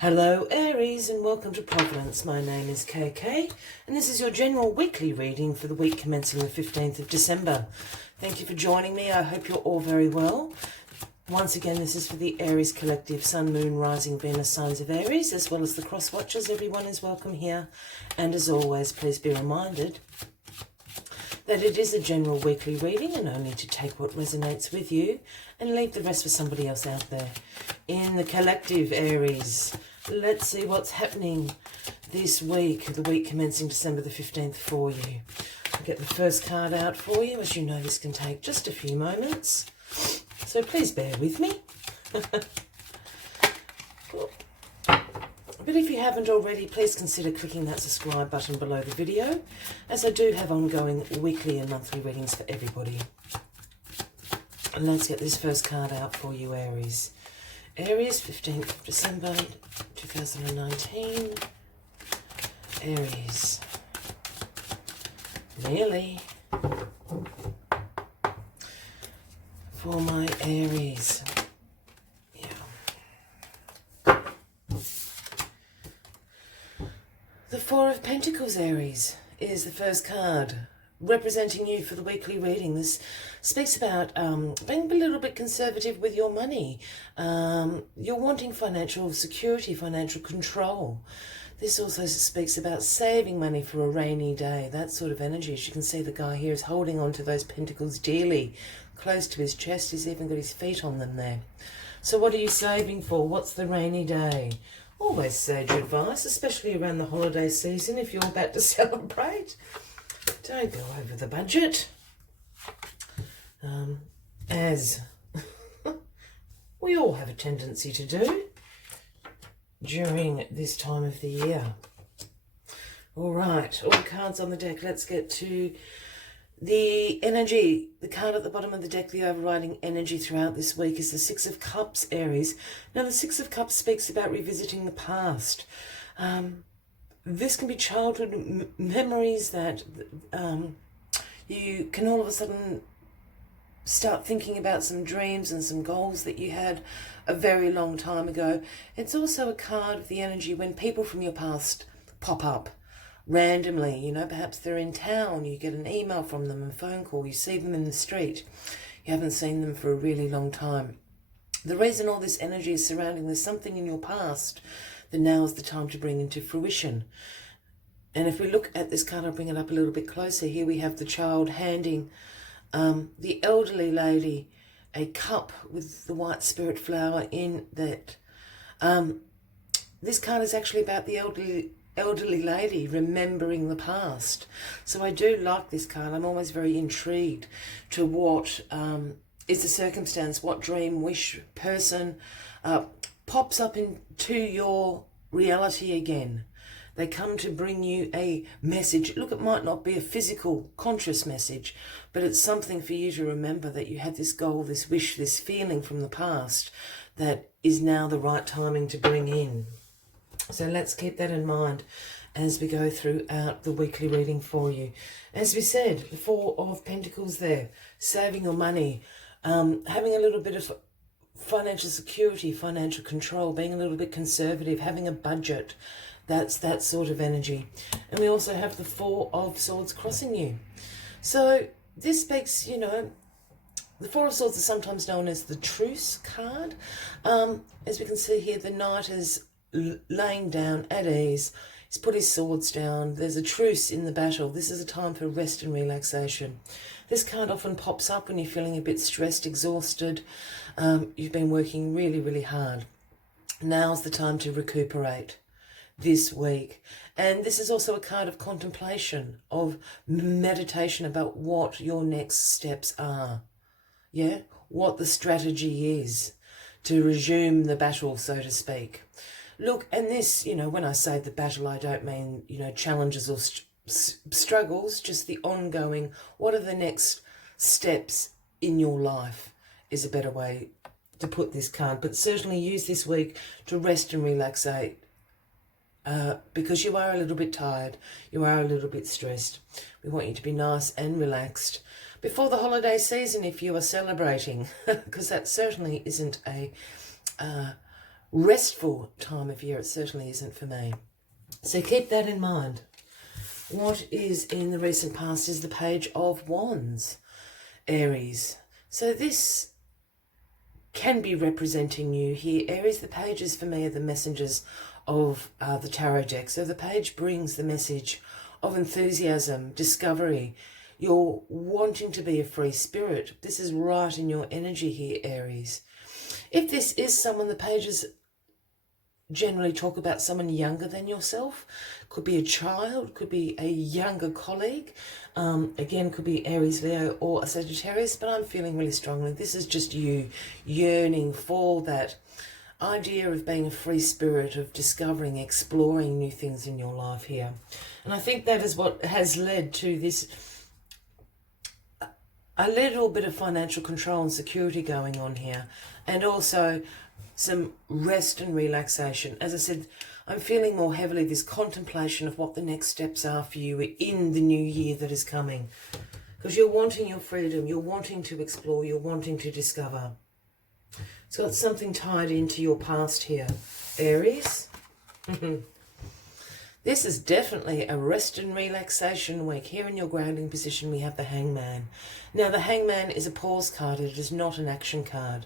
Hello Aries and welcome to Providence. My name is KK and this is your general weekly reading for the week commencing the 15th of December. Thank you for joining me. I hope you're all very well. Once again, this is for the Aries Collective, Sun, Moon, Rising, Venus signs of Aries, as well as the cross watchers. Everyone is welcome here. And as always, please be reminded that it is a general weekly reading and only to take what resonates with you and leave the rest for somebody else out there. In the collective Aries, let's see what's happening this week, the week commencing December the 15th for you. I'll get the first card out for you. As you know, this can take just a few moments, so please bear with me. But if you haven't already, please consider clicking that subscribe button below the video, as I do have ongoing weekly and monthly readings for everybody. And let's get this first card out for you, Aries. Aries, 15th of December 2019. Aries. Nearly. For my Aries. The Four of Pentacles, Aries, is the first card representing you for the weekly reading. This speaks about being a little bit conservative with your money. You're wanting financial security, financial control. This also speaks about saving money for a rainy day, that sort of energy. As you can see, the guy here is holding on to those pentacles dearly, close to his chest. He's even got his feet on them there. So what are you saving for? What's the rainy day? Always sage advice, especially around the holiday season if you're about to celebrate. Don't go over the budget. As we all have a tendency to do during this time of the year. All right, all the cards on the deck. Let's get to the energy. The card at the bottom of the deck, the overriding energy throughout this week, is the Six of Cups, Aries. Now, the Six of Cups speaks about revisiting the past. This can be childhood memories that you can all of a sudden start thinking about some dreams and some goals that you had a very long time ago. It's also a card of the energy when people from your past pop up randomly. You know, perhaps they're in town, you get an email from them, a phone call, you see them in the street. You haven't seen them for a really long time. The reason all this energy is surrounding, there's something in your past that now is the time to bring into fruition. And if we look at this card, I'll bring it up a little bit closer. Here we have the child handing the elderly lady a cup with the white spirit flower in that. This card is actually about the elderly lady remembering the past. So I do like this card. I'm always very intrigued to what is the circumstance, what dream, wish, person pops up into your reality again. They come to bring you a message. Look, it might not be a physical, conscious message, but it's something for you to remember that you had this goal, this wish, this feeling from the past that is now the right timing to bring in. So let's keep that in mind as we go throughout the weekly reading for you. As we said, the Four of Pentacles there, saving your money, having a little bit of financial security, financial control, being a little bit conservative, having a budget. That's that sort of energy. And we also have the Four of Swords crossing you. So this speaks, you know, the Four of Swords is sometimes known as the truce card. As we can see here, the knight is laying down at ease. He's put his swords down. There's a truce in the battle. This is a time for rest and relaxation. This card often pops up when you're feeling a bit stressed, exhausted. You've been working really, really hard. Now's the time to recuperate this week. And this is also a card of contemplation, of meditation about what your next steps are. Yeah, what the strategy is to resume the battle, so to speak. Look, and this, you know, when I say the battle, I don't mean, you know, challenges or struggles, just the ongoing, what are the next steps in your life is a better way to put this card. But certainly use this week to rest and relaxate because you are a little bit tired, you are a little bit stressed. We want you to be nice and relaxed before the holiday season if you are celebrating, because that certainly isn't a restful time of year. It certainly isn't for me. So keep that in mind. What is in the recent past is the Page of Wands, Aries. So this can be representing you here. Aries, the pages for me are the messengers of the tarot deck. So the page brings the message of enthusiasm, discovery. You're wanting to be a free spirit. This is right in your energy here, Aries. If this is someone, the pages generally talk about someone younger than yourself. Could be a child, could be a younger colleague. Again, could be Aries, Leo, or a Sagittarius, but I'm feeling really strongly this is just you yearning for that idea of being a free spirit, of discovering, exploring new things in your life here. And I think that is what has led to this, a little bit of financial control and security going on here, and also some rest and relaxation. As I said, I'm feeling more heavily this contemplation of what the next steps are for you in the new year that is coming. Because you're wanting your freedom, you're wanting to explore, you're wanting to discover. It's got something tied into your past here, Aries. This is definitely a rest and relaxation week. Here in your grounding position, we have the Hangman. Now, the Hangman is a pause card. It is not an action card.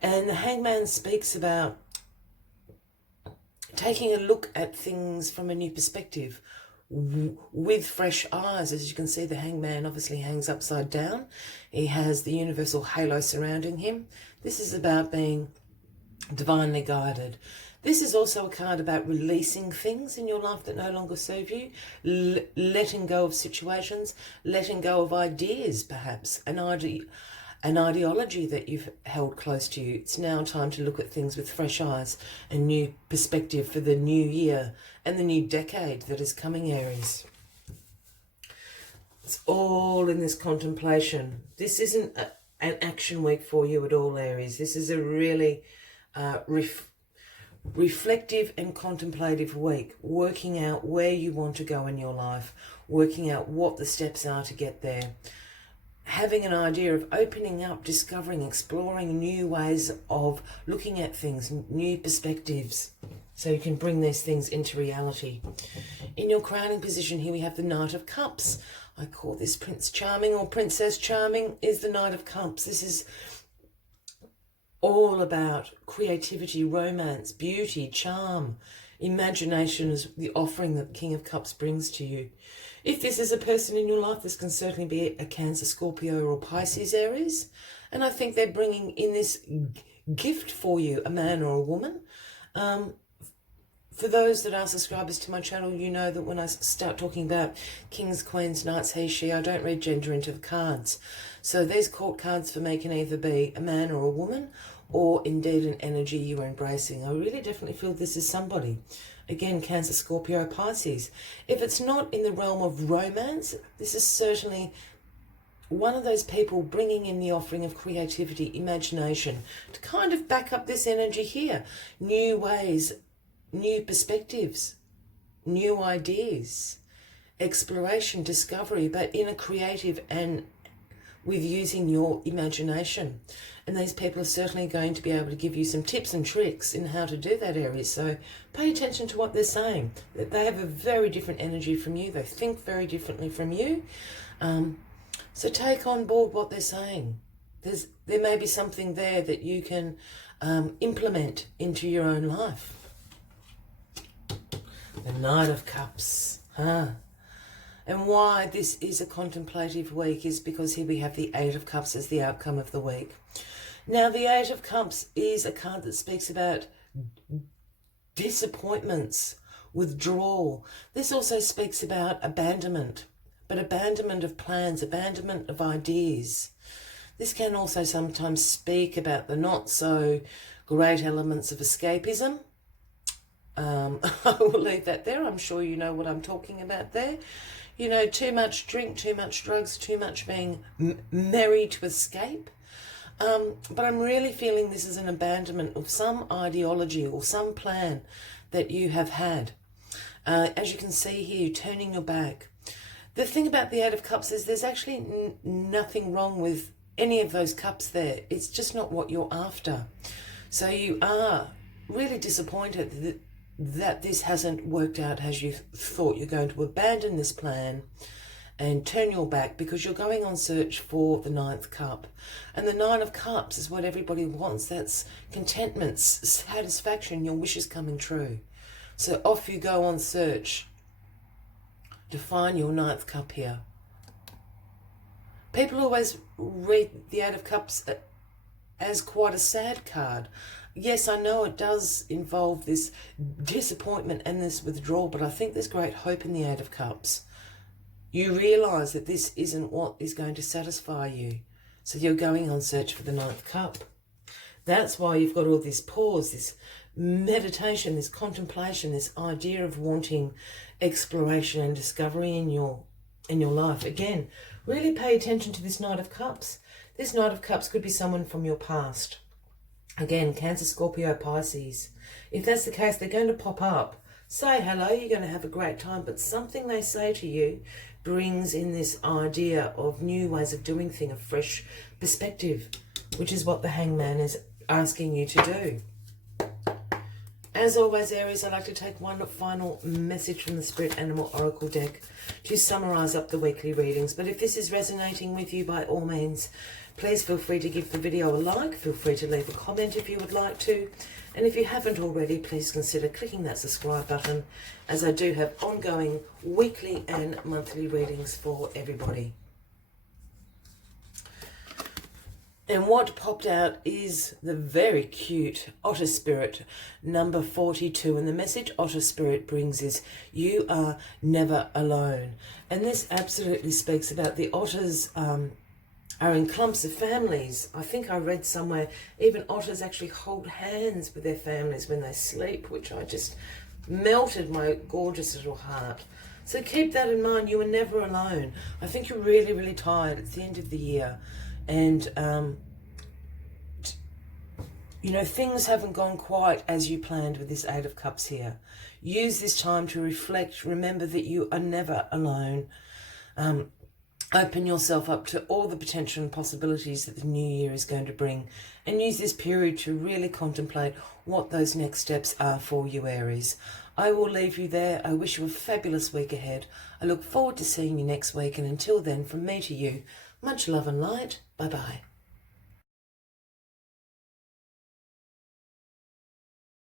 And the Hangman speaks about taking a look at things from a new perspective with fresh eyes. As you can see, the Hangman obviously hangs upside down. He has the universal halo surrounding him. This is about being divinely guided. This is also a card about releasing things in your life that no longer serve you, letting go of situations, letting go of ideas, perhaps, an ideology that you've held close to you. It's now time to look at things with fresh eyes and new perspective for the new year and the new decade that is coming, Aries. It's all in this contemplation. This isn't an action week for you at all, Aries. This is a really reflective and contemplative week, working out where you want to go in your life, working out what the steps are to get there, having an idea of opening up, discovering, exploring new ways of looking at things, new perspectives, so you can bring these things into reality. In your crowning position here, we have the Knight of Cups. I call this Prince Charming or Princess Charming is the Knight of Cups. This is all about creativity, romance, beauty, charm. Imagination is the offering that the King of Cups brings to you. If this is a person in your life, this can certainly be a Cancer, Scorpio, or Pisces, Aries. And I think they're bringing in this gift for you, a man or a woman. For those that are subscribers to my channel, you know that when I start talking about kings, queens, knights, he, she, I don't read gender into the cards. So these court cards for me can either be a man or a woman, or indeed an energy you are embracing. I really definitely feel this is somebody. Again, Cancer, Scorpio, Pisces. If it's not in the realm of romance, this is certainly one of those people bringing in the offering of creativity, imagination, to kind of back up this energy here. New ways, new perspectives, new ideas, exploration, discovery, but in a creative and with using your imagination. And these people are certainly going to be able to give you some tips and tricks in how to do that, Aries. So pay attention to what they're saying. They have a very different energy from you. They think very differently from you. So take on board what they're saying. There may be something there that you can implement into your own life. The Knight of Cups. And why this is a contemplative week is because here we have the Eight of Cups as the outcome of the week. Now, the Eight of Cups is a card that speaks about disappointments, withdrawal. This also speaks about abandonment, but abandonment of plans, abandonment of ideas. This can also sometimes speak about the not so great elements of escapism. I will leave that there. I'm sure you know what I'm talking about there. You know, too much drink, too much drugs, too much being merry to escape. But I'm really feeling this is an abandonment of some ideology or some plan that you have had. As you can see here, turning your back. The thing about the Eight of Cups is there's actually nothing wrong with any of those cups there. It's just not what you're after. So you are really disappointed that this hasn't worked out as you thought. You're going to abandon this plan and turn your back because you're going on search for the ninth cup. And the Nine of Cups is what everybody wants. That's contentment, satisfaction, your wishes coming true. So off you go on search to find your ninth cup here. People always read the Eight of Cups as quite a sad card. Yes, I know it does involve this disappointment and this withdrawal, but I think there's great hope in the Eight of Cups. You realise that this isn't what is going to satisfy you. So you're going on search for the ninth cup. That's why you've got all this pause, this meditation, this contemplation, this idea of wanting exploration and discovery in your life. Again, really pay attention to this Knight of Cups. This Knight of Cups could be someone from your past. Again, Cancer, Scorpio, Pisces. If that's the case, they're going to pop up. Say hello, you're going to have a great time, but something they say to you brings in this idea of new ways of doing things, a fresh perspective, which is what the Hangman is asking you to do. As always, Aries, I'd like to take one final message from the Spirit Animal Oracle deck to summarise up the weekly readings. But if this is resonating with you, by all means, please feel free to give the video a like. Feel free to leave a comment if you would like to. And if you haven't already, please consider clicking that subscribe button, as I do have ongoing weekly and monthly readings for everybody. And what popped out is the very cute Otter Spirit, number 42. And the message Otter Spirit brings is, you are never alone. And this absolutely speaks about the otters are in clumps of families. I think I read somewhere even otters actually hold hands with their families when they sleep, which I just melted my gorgeous little heart. So keep that in mind. You are never alone. I think you're really, really tired. It's the end of the year. And, you know, things haven't gone quite as you planned with this Eight of Cups here. Use this time to reflect. Remember that you are never alone. Open yourself up to all the potential and possibilities that the new year is going to bring. And use this period to really contemplate what those next steps are for you, Aries. I will leave you there. I wish you a fabulous week ahead. I look forward to seeing you next week. And until then, from me to you, much love and light. Bye-bye.